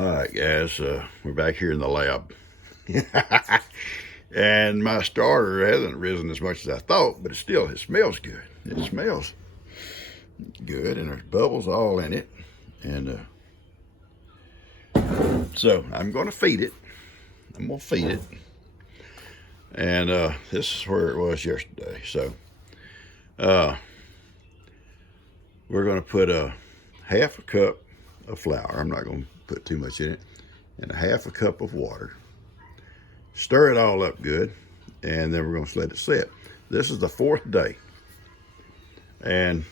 All right, guys, we're back here in the lab. And my starter hasn't risen as much as I thought, but it smells good. It smells good, and there's bubbles all in it. And so I'm going to feed it. I'm going to feed it. And this is where it was yesterday. So we're going to put a half a cup of flour. I'm not going to put too much in it. And a half a cup of water. Stir it all up good, and then we're going to let it sit. This is the 4th day. And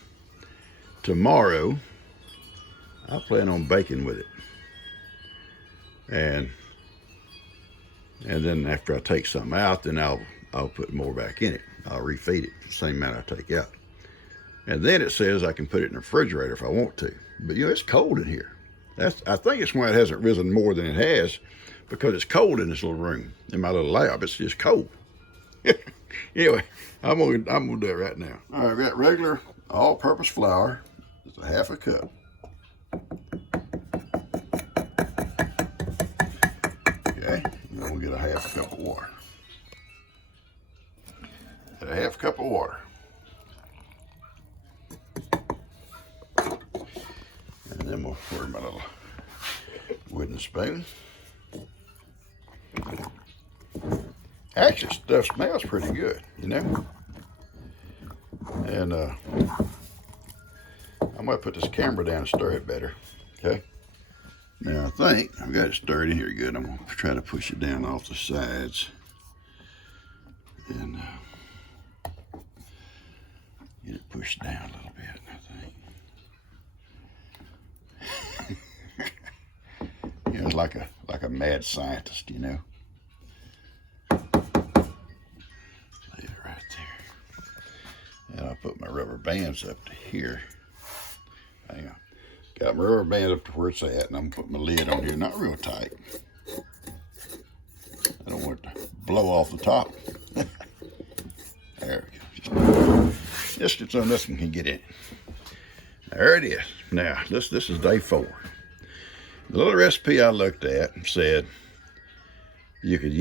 tomorrow, I plan on baking with it. And then after I take some out, then I'll put more back in it. I'll refeed it the same amount I take out. And then it says I can put it in the refrigerator if I want to. But you know, it's cold in here. I think it's why it hasn't risen more than it has, because it's cold in this little room, in my little lab. It's just cold. Anyway, I'm gonna do it right now. All right, I've got regular all-purpose flour. It's a half a cup. Okay, and then we'll get a half a cup of water. Get a half cup of water. And then we'll pour my little wooden spoon. Actually, stuff smells pretty good, you know. And I'm gonna put this camera down and stir it better. Okay. Now I think I've got it stirred in here good. I'm gonna try to push it down off the sides and get it pushed down a little bit, I think. You know, it's like a mad scientist, you know. And I'll put my rubber bands up to here. Hang on. Got my rubber band up to where it's at, and I'm going to put my lid on here, not real tight. I don't want it to blow off the top. There we go. Just so nothing can get in it. There it is. Now, this is day 4. The little recipe I looked at said you could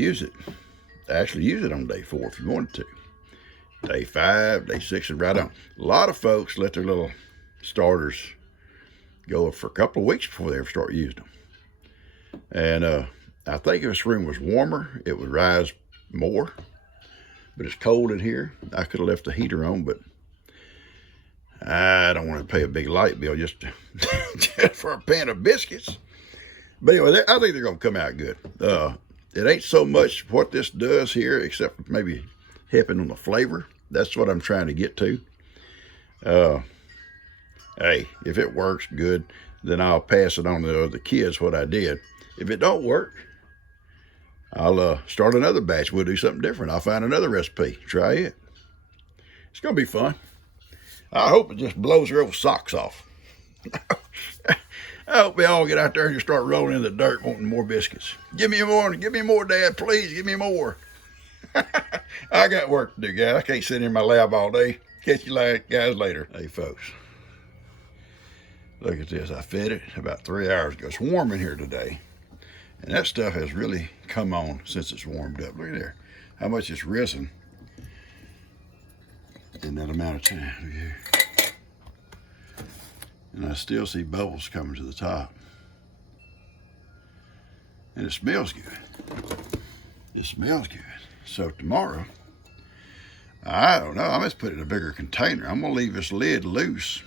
actually use it on day 4 if you wanted to. Day 5, day 6, and right on. A lot of folks let their little starters go for a couple of weeks before they ever start using them. And I think if this room was warmer, it would rise more. But it's cold in here. I could have left the heater on, but I don't want to pay a big light bill just for a pan of biscuits. But anyway, I think they're going to come out good. It ain't so much what this does here, except maybe helping on the flavor. That's what I'm trying to get to. Hey, if it works good, then I'll pass it on to the other kids what I did. If it don't work, I'll start another batch. We'll do something different. I'll find another recipe. Try it. It's going to be fun. I hope it just blows your old socks off. I hope we all get out there and just start rolling in the dirt wanting more biscuits. Give me more, Dad. Please, give me more. I got work to do, guys. I can't sit in my lab all day. Catch you guys later. Hey, folks. Look at this. I fed it about 3 hours ago. It's warm in here today. And that stuff has really come on since it's warmed up. Look at there. How much it's risen in that amount of time. Look here. And I still see bubbles coming to the top. And it smells good. It smells good. So tomorrow, I don't know, I must put it in a bigger container. I'm gonna leave this lid loose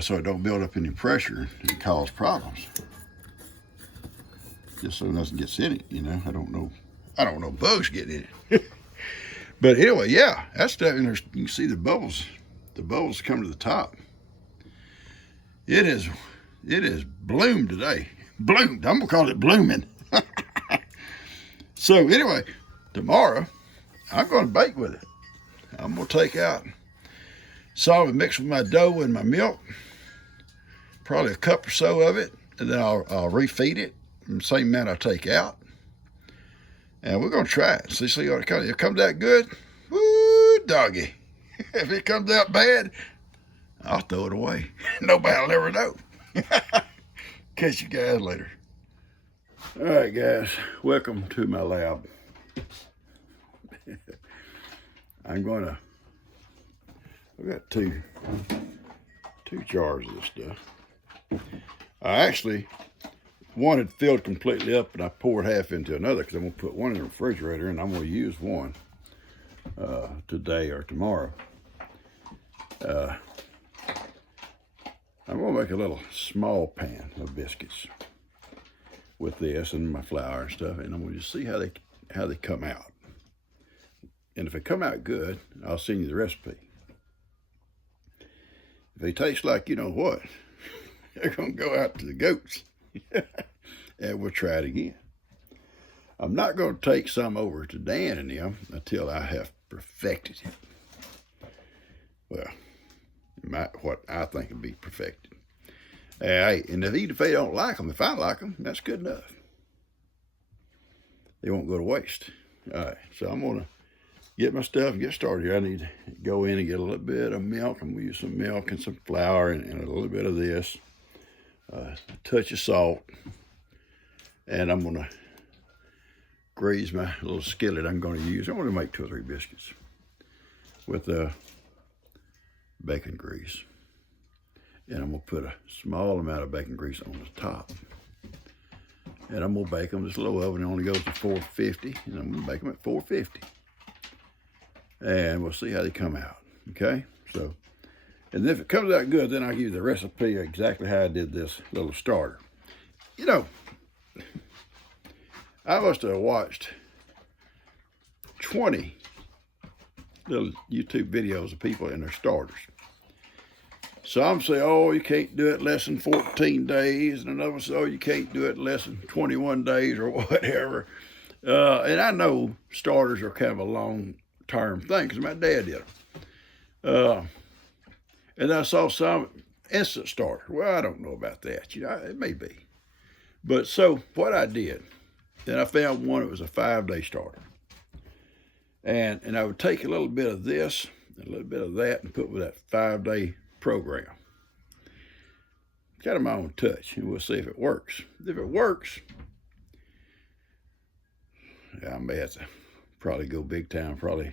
so it don't build up any pressure and cause problems. Just so nothing gets in it, you know. I don't know bugs getting in it. But anyway, yeah, that's stuff in there. You can see the bubbles come to the top. It is bloomed today. Bloomed. I'm gonna call it blooming. So anyway, tomorrow I'm going to bake with it. I'm going to take out some and mix with my dough and my milk, probably a cup or so of it, and then I'll refeed it in the same amount I take out. And we're going to try it. See how it comes. If it comes out good, woo, doggy. If it comes out bad, I'll throw it away. Nobody will ever know. Catch you guys later. All right, guys, welcome to my lab. I've got two jars of this stuff. I actually wanted filled completely up, and I poured half into another because I'm gonna put one in the refrigerator, and I'm gonna use one today or tomorrow. I'm gonna make a little small pan of biscuits with this and my flour and stuff, and I'm gonna just see how they come out. And if they come out good, I'll send you the recipe. If they taste like you know what, they're gonna go out to the goats. And we'll try it again. I'm not gonna take some over to Dan and them until I have perfected it. Well, what I think would be perfected. Hey, and if they don't like them, if I like them, that's good enough. They won't go to waste. All right, so I'm gonna get my stuff and get started here. I need to go in and get a little bit of milk. I'm gonna use some milk and some flour and a little bit of this, a touch of salt, and I'm gonna grease my little skillet I'm gonna use. I'm gonna make 2 or 3 biscuits with bacon grease. And I'm gonna put a small amount of bacon grease on the top. And I'm gonna bake them. This low oven only goes to 450, and I'm gonna bake them at 450. And we'll see how they come out, okay? So, and if it comes out good, then I'll give you the recipe of exactly how I did this little starter. You know, I must have watched 20 little YouTube videos of people in their starters. Some say, oh, you can't do it less than 14 days. And another say, oh, you can't do it less than 21 days or whatever. And I know starters are kind of a long-term thing because my dad did them. And I saw some instant starter. Well, I don't know about that. You know, it may be. But so what I did, then I found one that was a 5-day starter. And I would take a little bit of this, and a little bit of that, and put with that 5-day program. Kind of my own touch, and we'll see if it works. If it works, yeah, I may have to probably go big time, probably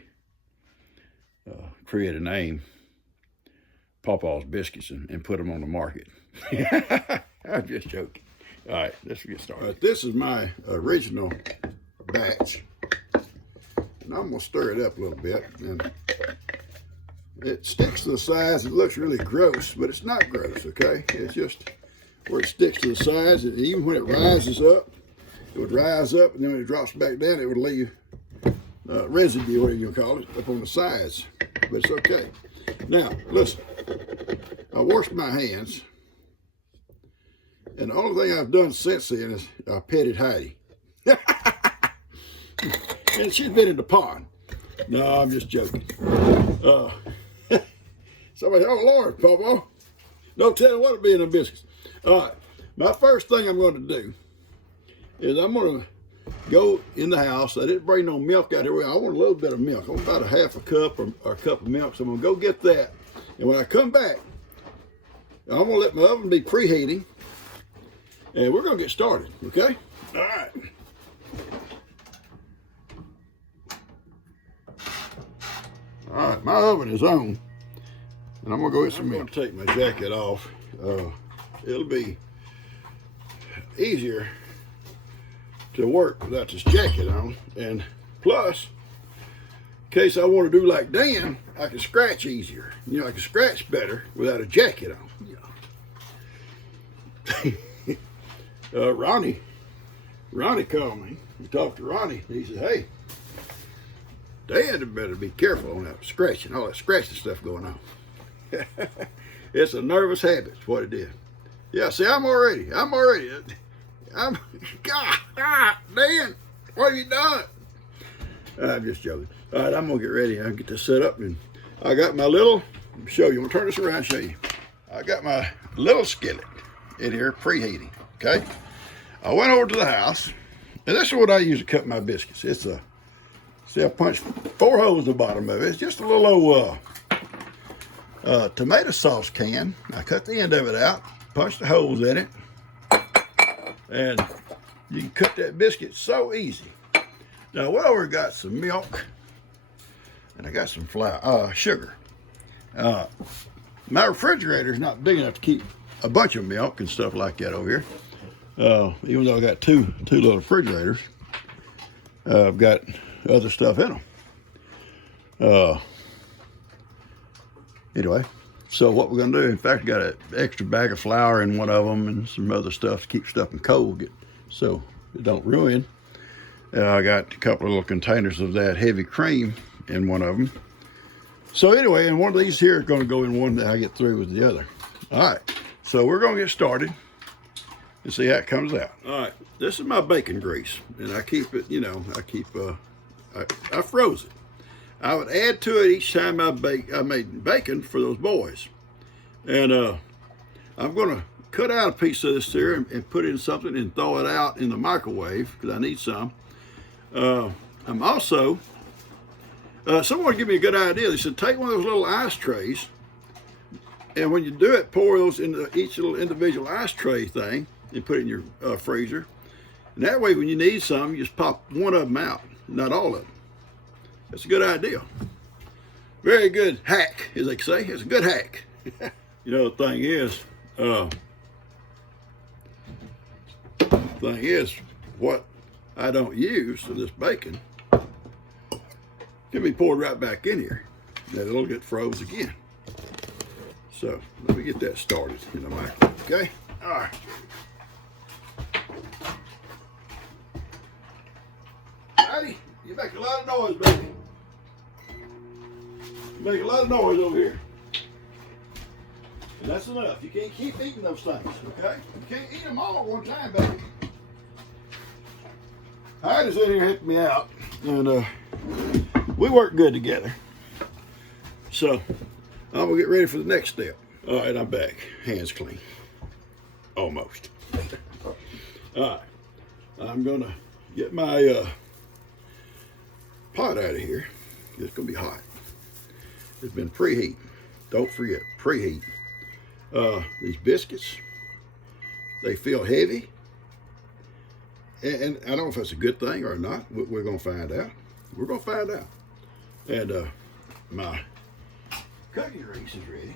create a name, Pawpaw's Biscuits, and put them on the market. I'm just joking. All right, let's get started. This is my original batch. And I'm gonna stir it up a little bit, and it sticks to the sides. It looks really gross, but it's not gross, okay? It's just where it sticks to the sides, and even when it rises up, it would rise up, and then when it drops back down, it would leave residue, whatever you call it, up on the sides, but it's okay. Now, listen, I washed my hands, and the only thing I've done since then is I petted Heidi. And she's been in the pond. No, I'm just joking. Somebody, oh Lord, Pawpaw. Don't tell me what to be in the biscuits. All right, my first thing I'm going to do is I'm going to go in the house. I didn't bring no milk out here. I want a little bit of milk. I want about a half a cup or a cup of milk. So I'm going to go get that. And when I come back, I'm going to let my oven be preheating. And we're going to get started, okay? All right. All right, my oven is on, and I'm gonna go get some milk. I'm gonna take my jacket off. It'll be easier to work without this jacket on, and plus, in case I want to do like Dan, I can scratch easier. You know, I can scratch better without a jacket on. You know. Ronnie called me. We talked to Ronnie. He said, "Hey, Dan better be careful on that scratching, all that scratching stuff going on." It's a nervous habit, is what it is. Yeah, see, I'm already, God, Dan, what have you done? I'm just joking. All right, I'm gonna get ready. I'll get this set up, and I got my little, let me show you, I'm gonna turn this around and show you. I got my little skillet in here preheating, okay? I went over to the house, and this is what I use to cut my biscuits. It's a, see, I punched 4 holes in the bottom of it. It's just a little old tomato sauce can. I cut the end of it out, punched the holes in it, And you can cut that biscuit so easy. Now, we already got some milk, and I got some sugar. My refrigerator is not big enough to keep a bunch of milk and stuff like that over here. Even though I got two little refrigerators, I've got other stuff in them. Anyway, so what we're gonna do, in fact, I got an extra bag of flour in one of them and some other stuff to keep stuff in cold so it don't ruin. I got a couple of little containers of that heavy cream in one of them. So anyway, and one of these here is gonna go in one that I get through with the other. All right, so we're gonna get started and see how it comes out. All right, this is my bacon grease, and I keep it, I froze it. I would add to it each time I made bacon for those boys. And I'm gonna cut out a piece of this here and put it in something and throw it out in the microwave because I need some. I'm also, someone gave me a good idea. They said, take one of those little ice trays, and when you do it, pour those into each little individual ice tray thing and put it in your freezer. And that way, when you need some, you just pop one of them out, not all of them. That's a good idea. Very good hack, as they say. It's a good hack. You know, the thing is, what I don't use for this bacon can be poured right back in here. Then it'll get froze again. So let me get that started in the microwave. Okay? All right. Howdy, you make a lot of noise, baby. You make a lot of noise over here. And that's enough. You can't keep eating those things, okay? You can't eat them all at one time, baby. Heidi's in here helping me out, and we work good together. So I'm gonna get ready for the next step. All right, I'm back. Hands clean. Almost. All right, I'm gonna get my pot out of here. It's gonna be hot. It's been preheat. Don't forget, preheat. These biscuits, they feel heavy. And I don't know if that's a good thing or not. We're gonna find out. We're gonna find out. And my cookie grease is ready.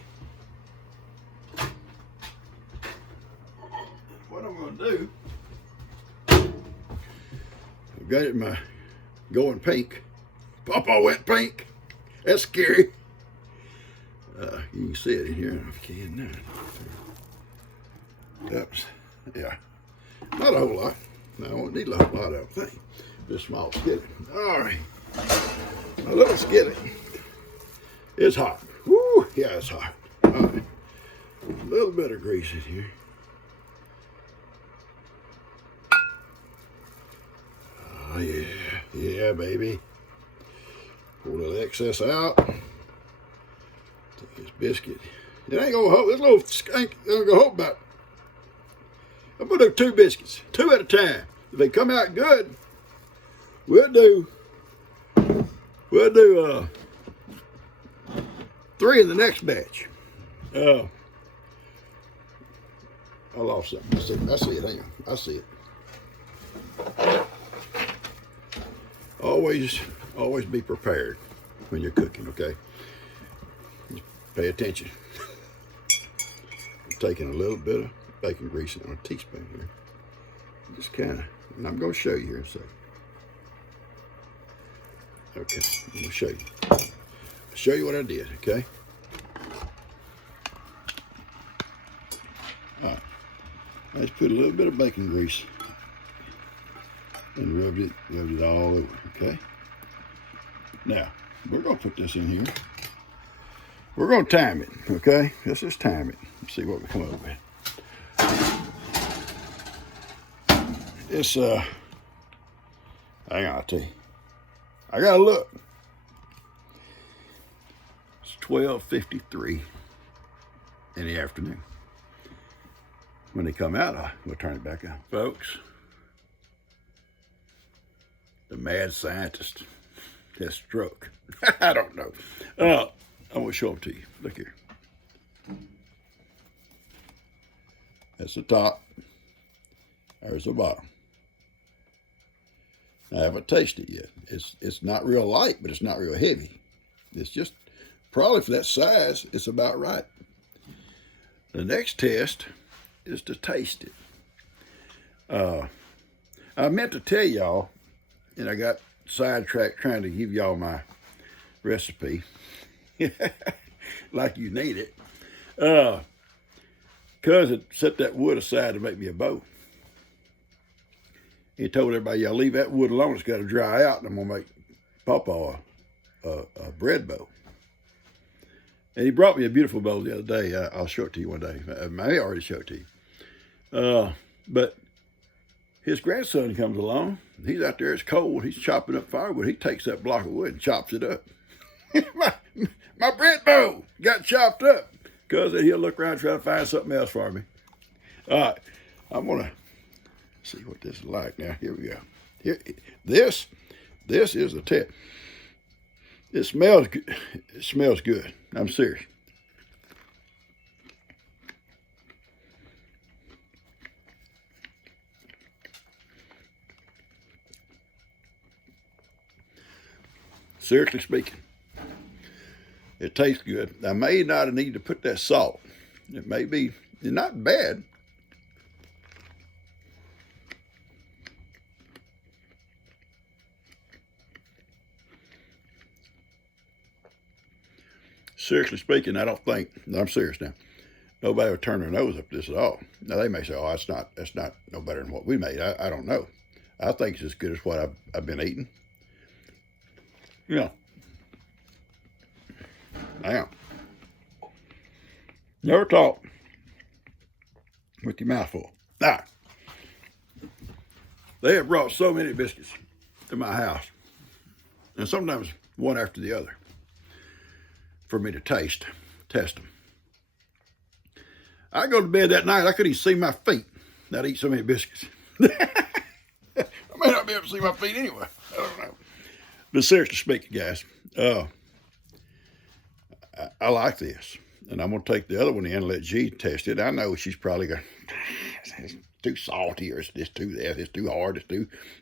What I'm gonna do, I've got it in my going pink. Pawpaw went pink. That's scary. You can see it in here if you can now. Oops. Yeah. Not a whole lot. No, I won't need a whole lot of it, I think. Just small skillet. All right. A little skillet. It's hot. Woo! Yeah, it's hot. All right. A little bit of grease in here. Oh, yeah. Yeah, baby. Pull a little excess out. Take this biscuit. It ain't gonna hold. This little skank ain't gonna hold about. I'm gonna do 2 biscuits, 2 at a time. If they come out good, we'll do 3 in the next batch. I lost something. I see it. Hang on. I see it. Always be prepared when you're cooking, okay? Just pay attention. I'm taking a little bit of bacon grease on a teaspoon here. Just kind of, and I'm going to show you here in a second. Okay, I'm going to show you. I'll show you what I did, okay? All right. I just put a little bit of bacon grease and rubbed it all over, okay? Now, we're going to put this in here. We're going to time it, okay? Let's just time it and see what we come up with. It's, hang on, I'll tell you. I gotta look. It's 12:53 in the afternoon. When they come out, we'll turn it back on. Folks, the mad scientist has struck. I don't know. I'm gonna show it to you. Look here. That's the top. There's the bottom. I haven't tasted it yet. It's not real light, but it's not real heavy. It's just probably for that size, it's about right. The next test is to taste it. I meant to tell y'all, and I got sidetracked trying to give y'all my recipe, like you need it. Cousin set that wood aside to make me a bow. He told everybody, y'all leave that wood alone, it's got to dry out, and I'm going to make Pawpaw a bread bow. And he brought me a beautiful bow the other day. I'll show it to you one day. I may already show it to you. But his grandson comes along. He's out there, it's cold. He's chopping up firewood. He takes that block of wood and chops it up. my bread bow got chopped up. Cousin, he'll look around and try to find something else for me. All right, I'm going to see what this is like now. Here we go. Here, this is the test. It smells good. It smells good. I'm serious. Seriously speaking, it tastes good. I may not need to put that salt. It may be not bad. Seriously speaking, I don't think, I'm serious now, nobody would turn their nose up this at all. Now they may say, oh, that's not no better than what we made. I don't know. I think it's as good as what I've been eating. Yeah. Now, never talk with your mouth full. Now, they have brought so many biscuits to my house, and sometimes one after the other, for me to test them. I go to bed that night, I couldn't even see my feet. I'd eat so many biscuits. I may not be able to see my feet anyway. I don't know. But seriously speaking, guys, I like this. And I'm going to take the other one in and let G test it. I know she's probably going, it's too salty, or it's too hard, it's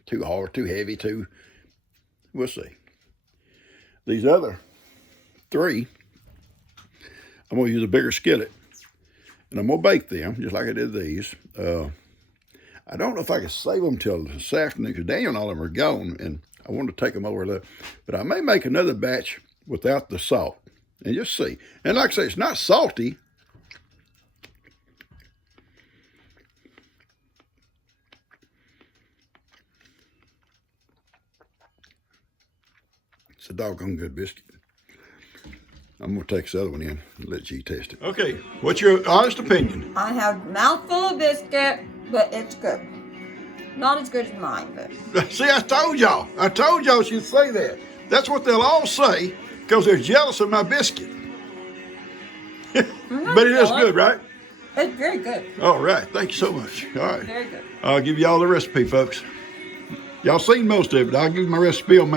too hard, too heavy, we'll see. These other three, I'm going to use a bigger skillet. And I'm going to bake them just like I did these. I don't know if I can save them till this afternoon, because Daniel and all of them are gone, and I want to take them over. But I may make another batch without the salt and just see. And like I say, it's not salty. It's a doggone good biscuit. I'm going to take this other one in and let G test it. Okay, what's your honest opinion? I have a mouthful of biscuit, but it's good. Not as good as mine, but... See, I told y'all she'd say that. That's what they'll all say, because they're jealous of my biscuit. But it is good, right? It's very good. All right, thank you so much. All right. Very good. I'll give y'all the recipe, folks. Y'all seen most of it. I'll give you my recipe on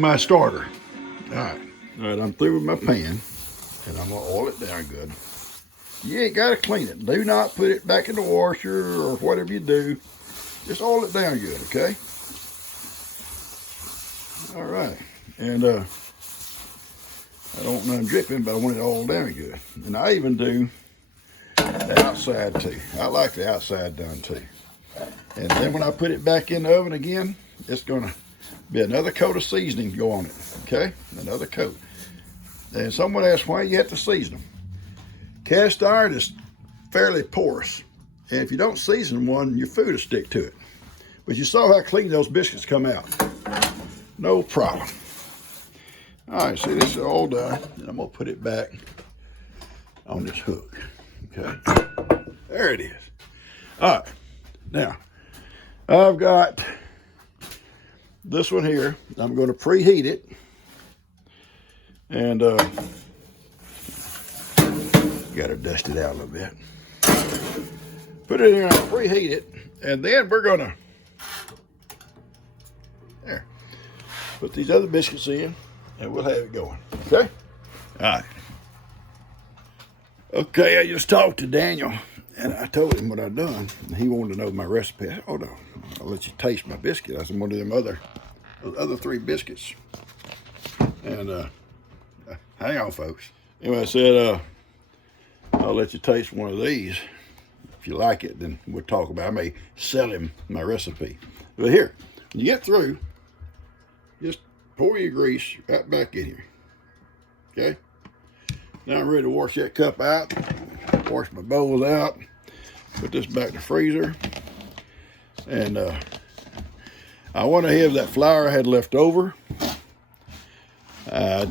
my starter. All right. All right, I'm through with my pan, and I'm going to oil it down good. You ain't got to clean it. Do not put it back in the washer or whatever you do. Just oil it down good, okay? All right. And I don't want none dripping, but I want it oiled down good. And I even do the outside too. I like the outside done too. And then when I put it back in the oven again, it's going to be another coat of seasoning go on it, okay? Another coat. And someone asked why you have to season them. Cast iron is fairly porous, and if you don't season one, your food will stick to it. But you saw how clean those biscuits come out. No problem. All right, see, this is all done, and I'm gonna put it back on this hook, okay? There it is. All right, now, I've got this one here. I'm gonna preheat it, and gotta dust it out a little bit. Put it in here and preheat it, and then we're gonna put these other biscuits in, and we'll have it going. Okay? All right. Okay, I just talked to Daniel, And I told him what I'd done, and he wanted to know my recipe. I said, oh no, I'll let you taste my biscuit. I said, one of them other 3 biscuits. And hang on, folks. Anyway, I said, I'll let you taste one of these. If you like it, then we'll talk about it. I may sell him my recipe. But here, when you get through, just pour your grease right back in here. Okay? Now I'm ready to wash that cup out. Wash my bowls out. Put this back in the freezer. And I went ahead with that flour I had left over. I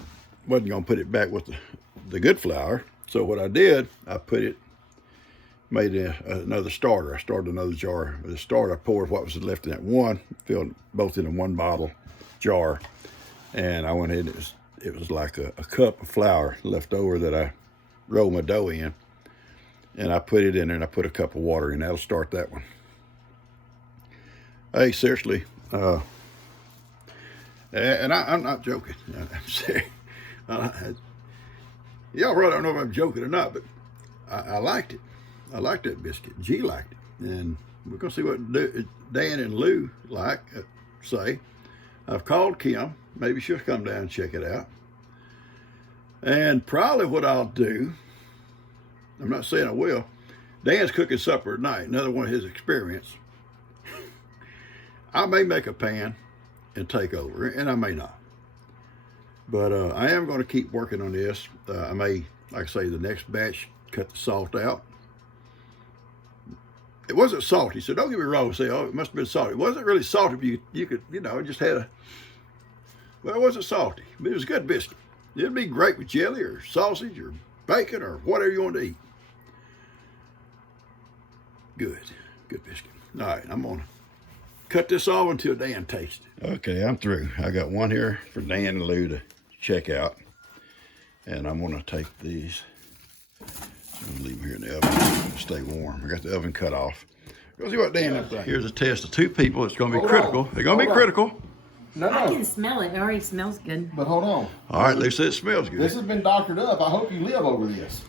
wasn't going to put it back with the good flour. So what I did, I made another starter. I started another jar. With the starter, I poured what was left in that one, filled both in a 1 bottle jar. And I went ahead, it was like a cup of flour left over that I rolled my dough in. And I put it in there, and I put a cup of water in. That'll start that one. Hey, seriously, and I'm not joking. I'm serious. Y'all really don't know if I'm joking or not, but I liked it. I liked that biscuit. G liked it. And we're going to see what Dan and Lou say. I've called Kim. Maybe she'll come down and check it out. And probably what I'll do, I'm not saying I will, Dan's cooking supper at night, another one of his experiments. I may make a pan and take over, and I may not. But I am going to keep working on this. I may, like I say, the next batch, cut the salt out. It wasn't salty, so don't get me wrong and say, oh, it must have been salty. It wasn't really salty, but you could, it just had well, it wasn't salty, but it was a good biscuit. It'd be great with jelly or sausage or bacon or whatever you want to eat. Good biscuit. All right, I'm going to cut this off until Dan tastes it. Okay, I'm through. I got one here for Dan and Lou to check out. And I'm going to take these. I'm going to leave them here in the oven. Stay warm. I got the oven cut off. Go see what Dan thinks. Here's a test of 2 people. It's going to be critical. They're going to be critical. No. I can smell it. It already smells good. But hold on. All right, Lou said it smells good. This has been doctored up. I hope you live over this.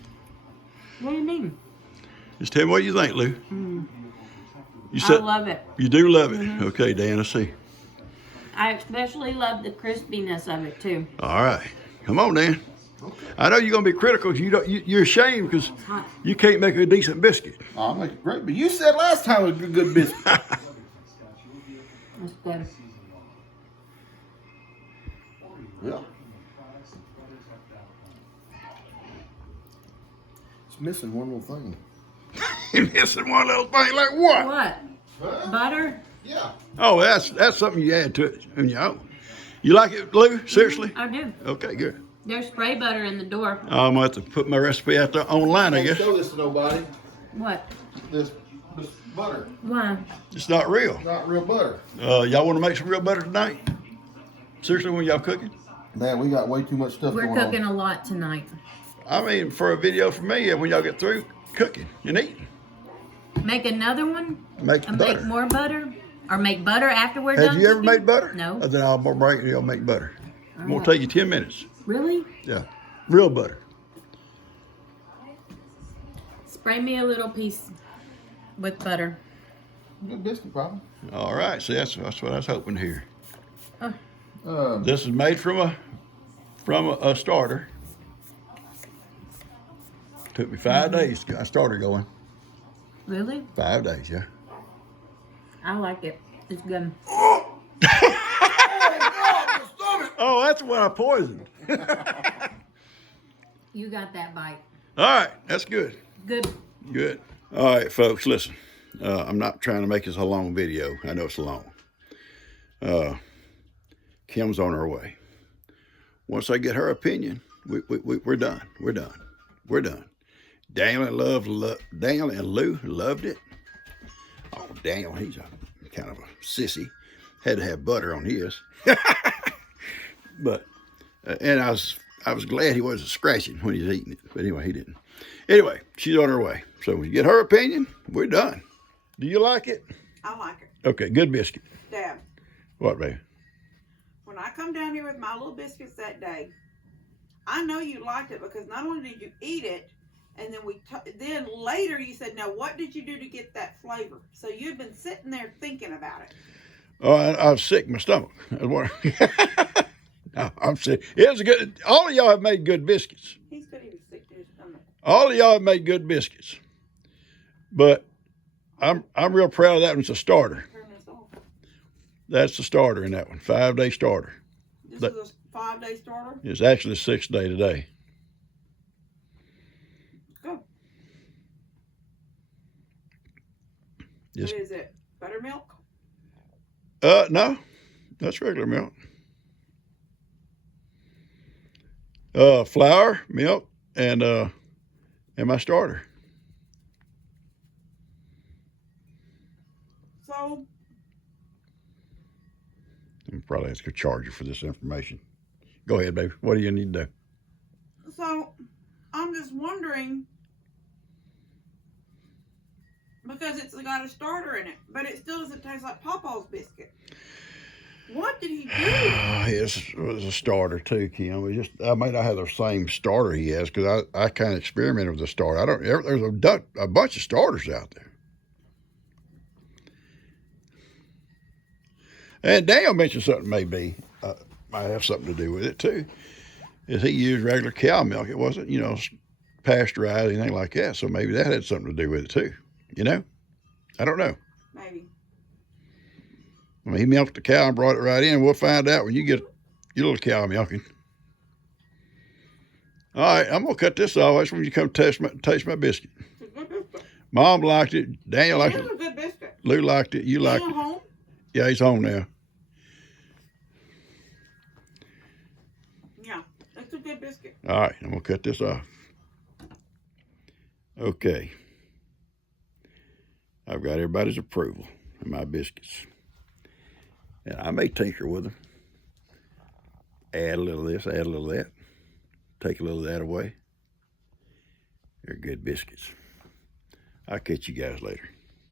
What do you mean? Just tell me what you think, Lou. You I love it. You do love it. Okay, Dan, I see. I especially love the crispiness of it too. All right. Come on, Dan. Okay. I know you're going to be critical. You're ashamed because you can't make a decent biscuit. I'll make it great. But you said last time it was a good biscuit. It's good. Yeah. It's missing one little thing. You're missing one little thing. Like what? What? Huh? Butter? Yeah. Oh, that's something you add to it on your own. You like it, Lou? Seriously? I do. Okay, good. There's spray butter in the door. I'm going to have to put my recipe out there online, I Can't guess. show this to nobody. What? This butter. Why? It's not real. Not real butter. Y'all want to make some real butter tonight? Seriously, when y'all cooking? Man, we got way too much stuff We're going cooking on. a lot tonight. I mean, for a video for me, when y'all get through cooking and eating. Make another one? Make And butter. make more butter? Or make butter after we're Have done you ever cooking? made butter? No. Then I'll break and you'll make butter. It's going Alright. to take you 10 minutes. Really? Yeah. Real butter. Spray me a little piece with butter. Good biscuit, probably. All right. See, that's what I was hoping to hear. Oh, This is made from a starter. Took me 5 days to get my starter going. really? 5 days, yeah. I like it. It's good. Oh, that's what I poisoned. You got that bite. All right, that's good. Good. Good. All right, folks, listen. I'm not trying to make this a long video. I know it's long. Kim's on her way. Once I get her opinion, we're done. We're done. We're done. Daniel and Lou loved it. Oh, Daniel, he's a kind of a sissy. Had to have butter on his. But and I was glad he wasn't scratching when he was eating it. But anyway, he didn't. Anyway, she's on her way. So when you get her opinion, we're done. Do you like it? I like it. Okay, good biscuit. Dad, What, baby? when I come down here with my little biscuits that day, I know you liked it because not only did you eat it, And then then later you said, now what did you do to get that flavor? So you've been sitting there thinking about it. Oh, I was sick in my stomach. No, I'm sick. It was good. All of y'all have made good biscuits. He said he was sick to his stomach. All of y'all have made good biscuits. But I'm real proud of that one. It's a starter. Turn this off. That's the starter in that one. 5-day starter. This is a 5-day starter? It's actually a 6th day today. Good. Yes. What is it? Buttermilk? No. That's regular milk. Flour, milk, and my starter. So I'm probably have to charge you for this information. Go ahead, baby. What do you need to do? So I'm just wondering, because it's got a starter in it, but it still doesn't taste like Pawpaw's biscuit. What did he do? It was a starter too, Kim. I may not have the same starter he has because I kind of experimented with the starter. There's a bunch of starters out there. And Daniel mentioned something might have something to do with it too. Is he used regular cow milk? It wasn't, pasteurized, anything like that. So maybe that had something to do with it too. I don't know. Maybe. I mean, he milked the cow and brought it right in. We'll find out when you get your little cow milking. All right, I'm gonna cut this off. I just want you to come taste my biscuit. It's a good biscuit. Mom liked it. Daniel liked It it. is a good biscuit. Lou liked it. You liked Daniel it. home? Yeah, he's home now. Yeah, it's a good biscuit. All right, I'm gonna cut this off. Okay. I've got everybody's approval of my biscuits. And I may tinker with them. Add a little of this, add a little of that. Take a little of that away. They're good biscuits. I'll catch you guys later.